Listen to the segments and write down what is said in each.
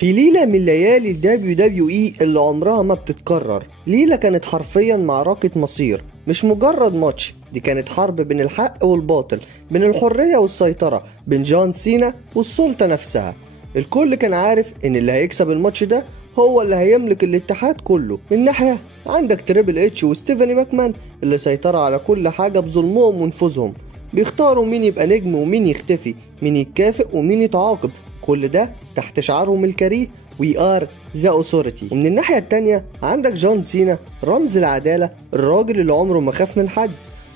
في ليلة من ليالي الدبليو دبليو اي اللي عمرها ما بتتكرر، ليلة كانت حرفيا معركة مصير، مش مجرد ماتش، دي كانت حرب بين الحق والباطل، بين الحرية والسيطرة، بين جون سينا والسلطة نفسها. الكل كان عارف ان اللي هيكسب الماتش ده هو اللي هيملك الاتحاد كله. من ناحية عندك تريبل اتش وستيفاني ماكمان اللي سيطروا على كل حاجة بظلمهم ونفوذهم، بيختاروا مين يبقى نجم ومين يختفي، مين يتكافئ ومين يتعاقب، كل ده تحت شعارهم الكريه وي ار ذا اوثوريتي. ومن الناحيه التانيه عندك جون سينا رمز العداله، الراجل اللي عمره ما خاف من حد،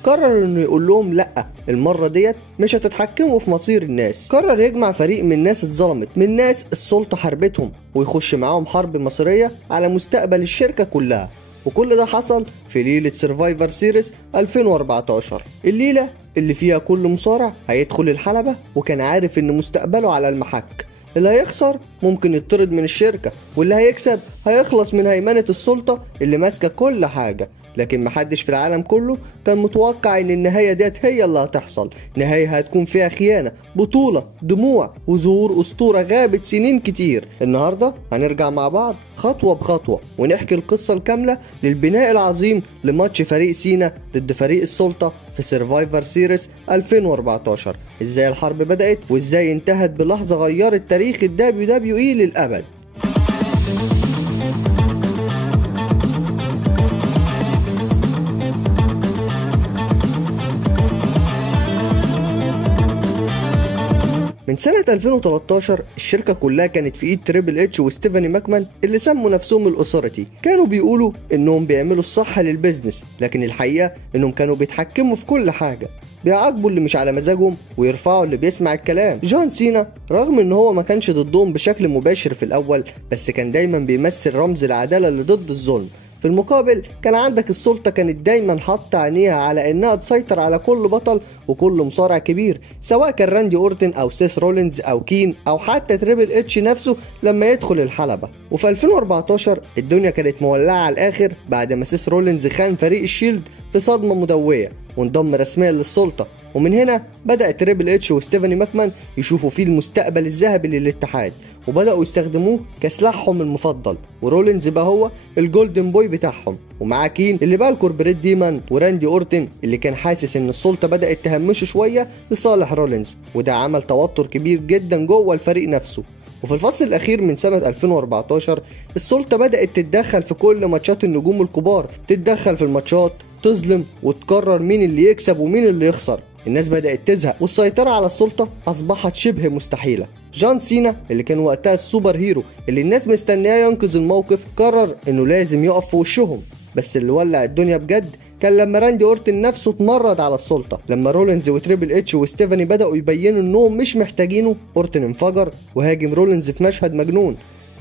قرر انه يقول لهم لا، المره ديت مش هتتحكموا في مصير الناس. قرر يجمع فريق من ناس اتظلمت، من ناس السلطه حربتهم، ويخش معاهم حرب مصيريه على مستقبل الشركه كلها. وكل ده حصل في ليلة سرفايفر سيريس 2014، الليلة اللي فيها كل مصارع هيدخل الحلبة وكان عارف ان مستقبله على المحك. اللي هيخسر ممكن يطرد من الشركة، واللي هيكسب هيخلص من هيمنة السلطة اللي ماسكة كل حاجة. لكن محدش في العالم كله كان متوقع ان النهاية ديت هي اللي هتحصل، نهاية هتكون فيها خيانة، بطولة، دموع، وظهور اسطورة غابت سنين كتير. النهاردة هنرجع مع بعض خطوة بخطوة ونحكي القصة الكاملة للبناء العظيم لماتش فريق سينا ضد فريق السلطة في سرفايفر سيريس 2014، ازاي الحرب بدأت وازاي انتهت بلحظة غيرت تاريخ الدبليو دبليو اي للأبد. من سنة 2013 الشركة كلها كانت في ايد تريبل اتش وستيفاني ماكمان اللي سموا نفسهم الاوثوريتي. كانوا بيقولوا انهم بيعملوا الصح للبيزنس، لكن الحقيقة انهم كانوا بيتحكموا في كل حاجة، بيعاقبوا اللي مش على مزاجهم ويرفعوا اللي بيسمع الكلام. جون سينا رغم ان هو ما كانش ضدهم بشكل مباشر في الاول، بس كان دايما بيمثل رمز العدالة اللي ضد الظلم. في المقابل كان عندك السلطة كانت دايما حاطة عينيها على انها تسيطر على كل بطل وكل مصارع كبير، سواء كان راندي اورتن او سيث رولينز او كين او حتى تريبل اتش نفسه لما يدخل الحلبة. وفي 2014 الدنيا كانت مولعة على الاخر بعد ما سيث رولينز خان فريق الشيلد في صدمة مدوية وانضم رسميا للسلطة. ومن هنا بدأ تريبل اتش وستيفاني ماكمان يشوفوا فيه المستقبل الذهبي للاتحاد، وبدأوا يستخدموه كسلاحهم المفضل. ورولينز بقى هو الجولدن بوي بتاعهم، ومعاه كين اللي بقى الكوربريت ديمان، وراندي اورتن اللي كان حاسس ان السلطة بدأت تهمشه شوية لصالح رولينز، وده عمل توتر كبير جدا جوه الفريق نفسه. وفي الفصل الأخير من سنة 2014 السلطة بدأت تتدخل في كل ماتشات النجوم الكبار، تتدخل في الماتشات، تظلم وتقرر مين اللي يكسب ومين اللي يخسر. الناس بدأت تزهق والسيطرة على السلطة أصبحت شبه مستحيلة. جون سينا اللي كان وقتها السوبر هيرو اللي الناس مستنياه ينقذ الموقف، قرر انه لازم يقف في وشهم. بس اللي ولع الدنيا بجد كان لما راندي اورتن نفسه اتمرد على السلطة. لما رولينز وتريبل اتش وستيفاني بدأوا يبينوا انهم مش محتاجينه، اورتن انفجر وهاجم رولينز في مشهد مجنون.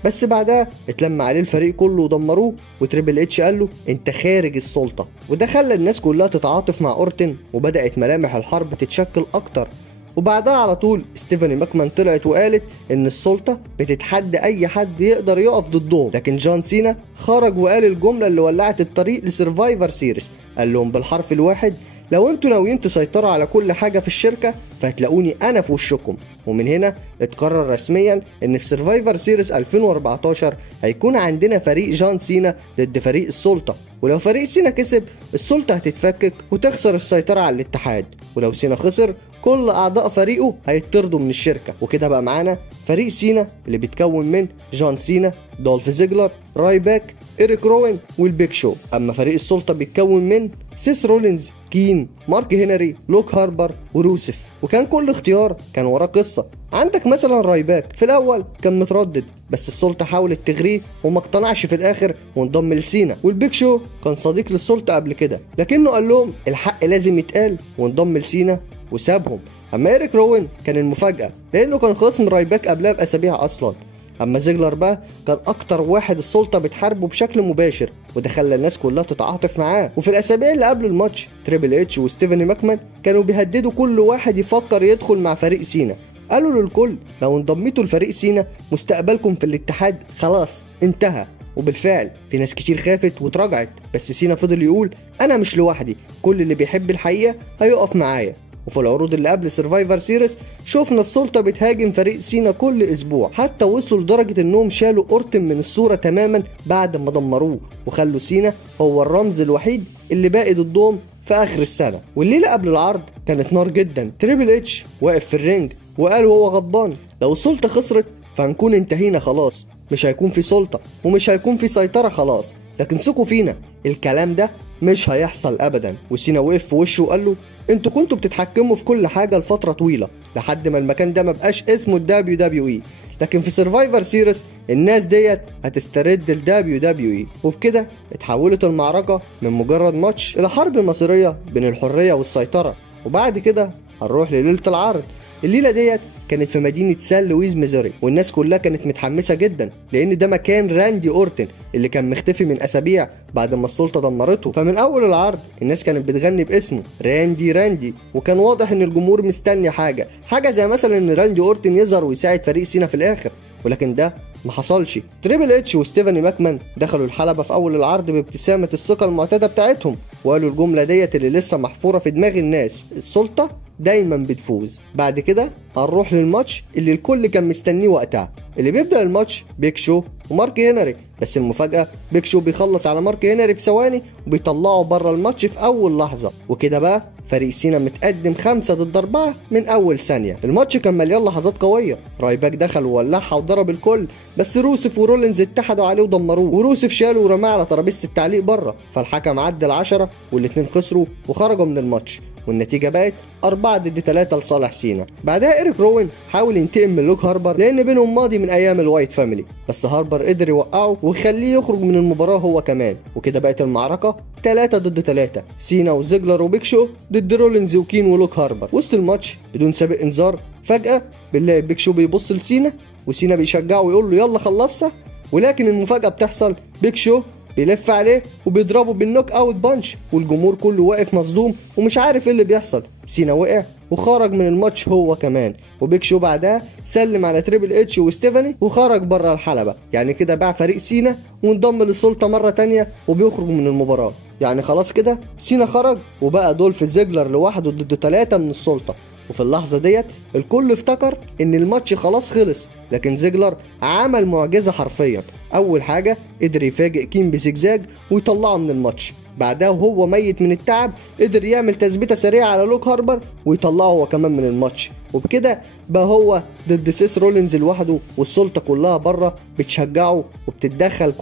بس بعدها اتلم عليه الفريق كله ودمروه، وتريبل اتش قال له انت خارج السلطة، وده خلى الناس كلها تتعاطف مع اورتن، وبدأت ملامح الحرب تتشكل اكتر. وبعدها على طول ستيفاني ماكمان طلعت وقالت ان السلطة بتتحدى اي حد يقدر يقف ضدهم. لكن جون سينا خرج وقال الجملة اللي ولعت الطريق لسرفايفر سيريس، قال لهم بالحرف الواحد لو انتوا ناويين تسيطروا على كل حاجة في الشركة فهتلاقوني انا في وشكم. ومن هنا اتقرر رسميا ان في سرفايفر سيريس 2014 هيكون عندنا فريق جون سينا ضد فريق السلطة، ولو فريق سينا كسب السلطة هتتفكك وتخسر السيطرة على الاتحاد، ولو سينا خسر كل اعضاء فريقه هيطردوا من الشركة. وكده بقى معانا فريق سينا اللي بيتكون من جون سينا، دولف زيجلر، رايباك، إيريك روين والبيك شو. اما فريق السلطة بيتكون من سيث رولينز، كين، مارك هنري، لوك هاربر وروسف. وكان كل اختيار كان وراه قصة. عندك مثلا رايباك في الاول كان متردد، بس السلطة حاولت تغريه وما اقتنعش في الاخر وانضم لسينا. والبيك شو كان صديق للسلطة قبل كده، لكنه قال لهم الحق لازم يتقال وانضم لسينا وسابهم. اما إيريك روين كان المفاجأة لانه كان خصم رايباك قبلها باسابيع اصلا. اما زيجلر بقى كان اكتر واحد السلطة بتحاربه بشكل مباشر، وده خلى الناس كلها تتعاطف معاه. وفي الاسابيع اللي قبل الماتش تريبل اتش وستيفاني ماكمان كانوا بيهددوا كل واحد يفكر يدخل مع فريق سينا. قالوا للكل لو انضميتوا لفريق سينا مستقبلكم في الاتحاد خلاص انتهى. وبالفعل في ناس كتير خافت وتراجعت، بس سينا فضل يقول انا مش لوحدي، كل اللي بيحب الحقيقة هيقف معايا. وفي العروض اللي قبل سرفايفر سيريس شفنا السلطة بتهاجم فريق سينا كل اسبوع، حتى وصلوا لدرجة انهم شالوا اورتن من الصورة تماما بعد ما دمروه وخلوا سينا هو الرمز الوحيد اللي باقي ضدهم في اخر السنة. والليلة قبل العرض كانت نار جدا. تريبل اتش واقف في الرينج وقال وهو غضبان لو السلطة خسرت فهنكون انتهينا خلاص، مش هيكون في سلطة ومش هيكون في سيطرة خلاص، لكن ثقوا فينا الكلام ده مش هيحصل ابدا. وسينا وقف في وشه وقال له انتوا كنتوا بتتحكموا في كل حاجة لفترة طويلة لحد ما المكان ده مبقاش اسمه الدبليو دبليو اي، لكن في سرفايفر سيريس الناس ديت هتسترد الدبليو دبليو اي. وبكده اتحولت المعركة من مجرد ماتش الى حرب مصيرية بين الحرية والسيطرة. وبعد كده هنروح لليلة العرض. الليلة ديت كانت في مدينة سان لويس ميزوري، والناس كلها كانت متحمسة جدا لأن ده مكان راندي أورتن اللي كان مختفي من أسابيع بعد ما السلطة دمرته. فمن أول العرض الناس كانت بتغني باسمه راندي، وكان واضح إن الجمهور مستني حاجة زي مثلا إن راندي أورتن يظهر ويساعد فريق سينا في الآخر، ولكن ده ما حصلش. تريبل اتش وستيفاني ماكمان دخلوا الحلبة في أول العرض بابتسامة الثقة المعتادة بتاعتهم، وقالوا الجملة ديت اللي لسه محفورة في دماغ الناس: السلطة دايما بتفوز. بعد كده هنروح للماتش اللي الكل كان مستنيه وقتها. اللي بيبدأ الماتش بيج شو ومارك هنري، بس المفاجأة بيج شو بيخلص على مارك هنري في ثواني وبيطلعه بره الماتش في أول لحظة، وكده بقى فريق سينا متقدم 5-4 من أول ثانية. الماتش كان مليان لحظات قوية، رايباك دخل وولعها وضرب الكل، بس روسف ورولينز اتحدوا عليه ودمروه، وروسف شاله ورماه على ترابيزة التعليق بره، فالحكم عدى ال10 والاتنين خسروا وخرجوا من الماتش، والنتيجة بقت 4-3 لصالح سينا. بعدها إيريك روين حاول ينتقم من لوك هاربر لأن بينهم ماضي من أيام الوايت فاميلي، بس هاربر قدر يوقعه ويخليه يخرج من المباراة هو كمان، وكده بقت المعركة 3-3، سينا وزيجلر وبيك شو ضد رولينز وكين ولوك هاربر. وسط الماتش بدون سابق انذار فجأة بنلاقي بيك شو بيبص لسينا، وسينا بيشجعه ويقول له يلا خلصها، ولكن المفاجأة بتحصل: بيك شو بيلف عليه وبيضربه بالنوك اوت بانش، والجمهور كله واقف مصدوم ومش عارف ايه اللي بيحصل. سينا وقع وخرج من الماتش هو كمان، وبيك شو بعدها سلم على تريبل اتش وستيفاني وخرج بره الحلبة. يعني كده باع فريق سينا وانضم للسلطة مرة تانية وبيخرج من المباراة. يعني خلاص كده سينا خرج وبقى دولف زيجلر لوحده ضد 3 من السلطة. وفي اللحظة ديت الكل افتكر ان الماتش خلاص خلص، لكن زيجلر عمل معجزة حرفيا. اول حاجة قدر يفاجئ كين بزجزاج ويطلعه من الماتش، بعدها وهو ميت من التعب قدر يعمل تثبيتة سريعة على لوك هاربر ويطلعه هو كمان من الماتش، وبكده بقى هو ضد سيس رولينز لوحده، والسلطة كلها بره بتشجعه وبتتدخل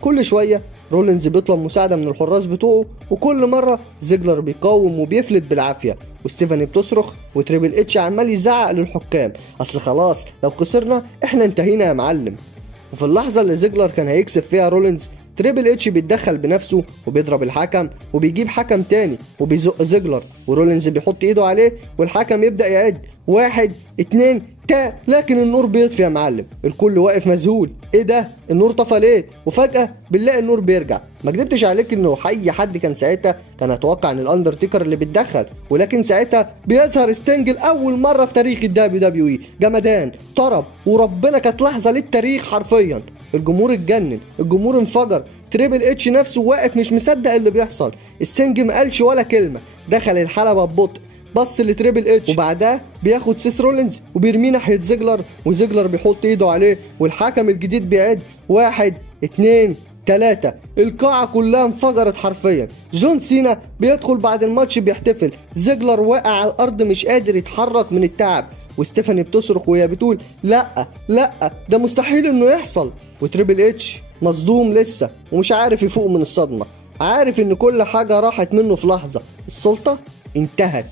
كل شوية رولينز بيطلب مساعدة من الحراس بتوعه، وكل مرة زيجلر بيقاوم وبيفلت بالعافية، وستيفاني بتصرخ وتريبل اتش عمال يزعق للحكام: اصل خلاص لو خسرنا احنا انتهينا يا معلم. وفي اللحظة اللي زيجلر كان هيكسب فيها رولينز تريبل اتش بيتدخل بنفسه وبيضرب الحكم وبيجيب حكم تاني وبيزق زيجلر، ورولينز بيحط ايده عليه والحكم يبدأ يعد 1 2 لكن النور بيطفي يا معلم. الكل واقف مذهول: ايه ده؟ النور طفى ليه؟ وفجأة بنلاقي النور بيرجع. ما كدبتش عليك انه اي حد كان ساعتها كان اتوقع ان الاندرتيكر اللي بيتدخل، ولكن ساعتها بيظهر ستينج لاول مرة في تاريخ الدبليو دبليو اي. جمدان، طرب، وربنا كانت لحظة للتاريخ حرفيا. الجمهور اتجنن، الجمهور انفجر، تريبل اتش نفسه واقف مش مصدق اللي بيحصل. ستينج ما قالش ولا كلمة، دخل الحلبة ببطء، بص لتريبل اتش وبعدها بياخد سيس رولينز وبيرميه ناحيه زيجلر، وزيجلر بيحط ايده عليه والحكم الجديد بيعد 1 2 3. القاعه كلها انفجرت حرفيا. جون سينا بيدخل بعد الماتش بيحتفل، زيجلر واقع على الارض مش قادر يتحرك من التعب، وستيفاني بتصرخ وهي بتقول لا ده مستحيل انه يحصل. وتريبل اتش مصدوم لسه ومش عارف يفوق من الصدمه، عارف ان كل حاجه راحت منه في لحظه، السلطه انتهت،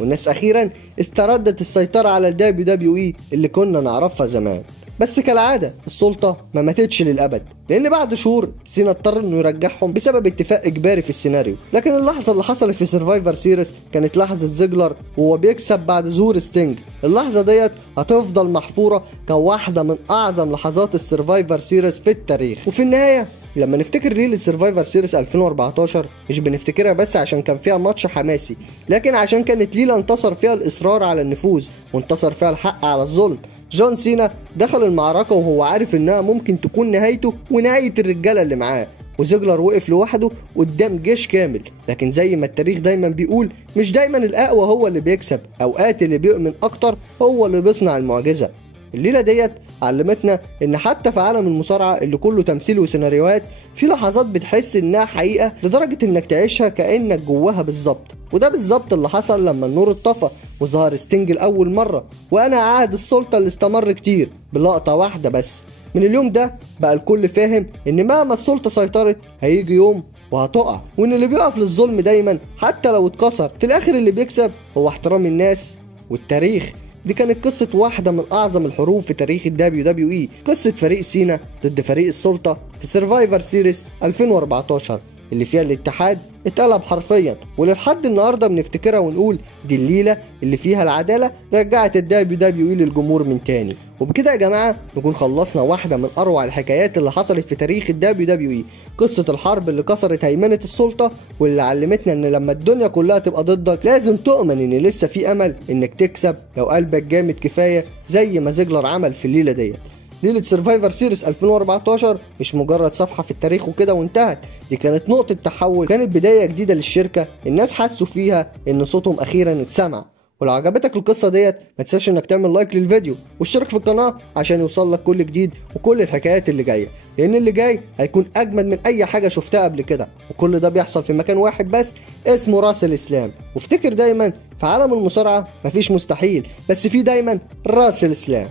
والناس اخيرا استردت السيطرة على الدبليو دبليو اي اللي كنا نعرفها زمان. بس كالعادة السلطة ما ماتتش للأبد، لأن بعد شهور سينا اضطر إنه يرجعهم بسبب اتفاق إجباري في السيناريو. لكن اللحظة اللي حصلت في سرفايفر سيريس كانت لحظة زيجلر وهو بيكسب بعد ظهور ستينج. اللحظة ديت هتفضل محفورة كواحدة من أعظم لحظات السرفايفر سيريس في التاريخ. وفي النهاية لما نفتكر ليلة سرفايفر سيريس 2014 مش بنفتكرها بس عشان كان فيها ماتش حماسي، لكن عشان كانت ليلة انتصر فيها الإصرار على النفوذ وانتصر فيها الحق على الظلم. جون سينا دخل المعركة وهو عارف انها ممكن تكون نهايته ونهاية الرجالة اللي معاه، وزيجلر وقف لوحده قدام جيش كامل. لكن زي ما التاريخ دايما بيقول، مش دايما الأقوى هو اللي بيكسب، أوقات اللي بيؤمن أكتر هو اللي بيصنع المعجزة. الليلة ديت علمتنا إن حتى في عالم المصارعة اللي كله تمثيل وسيناريوهات، في لحظات بتحس إنها حقيقة لدرجة إنك تعيشها كأنك جواها بالظبط. وده بالظبط اللي حصل لما النور اتطفى وظهر ستينج لأول مرة، وأنا عهد السلطة اللي استمر كتير بلقطة واحدة بس. من اليوم ده بقى الكل فاهم إن مهما السلطة سيطرت هيجي يوم وهتقع، وإن اللي بيقف للظلم دايما حتى لو اتكسر في الآخر اللي بيكسب هو احترام الناس والتاريخ. دي كانت قصة واحدة من أعظم الحروب في تاريخ WWE، قصة فريق سينا ضد فريق السلطة في سيرفايفر سيريس 2014 اللي فيها الاتحاد اتقلب حرفيا، ولحد النهارده بنفتكرها ونقول دي الليلة اللي فيها العدالة رجعت WWE للجمهور من تاني. وبكده يا جماعة نكون خلصنا واحدة من أروع الحكايات اللي حصلت في تاريخ WWE، قصة الحرب اللي كسرت هيمنة السلطة واللي علمتنا إن لما الدنيا كلها تبقى ضدك لازم تؤمن إن لسه في أمل إنك تكسب لو قلبك جامد كفاية، زي ما زيجلر عمل في الليلة ديت. ليلة سيرفايفر سيريس 2014 مش مجرد صفحة في التاريخ وكده وانتهت، دي كانت نقطة تحول، كانت بداية جديدة للشركة الناس حسوا فيها إن صوتهم أخيرا اتسمع. ولو عجبتك القصة ديت ما تنساش إنك تعمل لايك للفيديو واشترك في القناة عشان يوصلك كل جديد وكل الحكايات اللي جاية، لأن اللي جاي هيكون أجمد من أي حاجة شفتها قبل كده، وكل ده بيحصل في مكان واحد بس اسمه راس الإسلام. وافتكر دايما في عالم المصارعة مفيش مستحيل، بس في دايما راس الإسلام.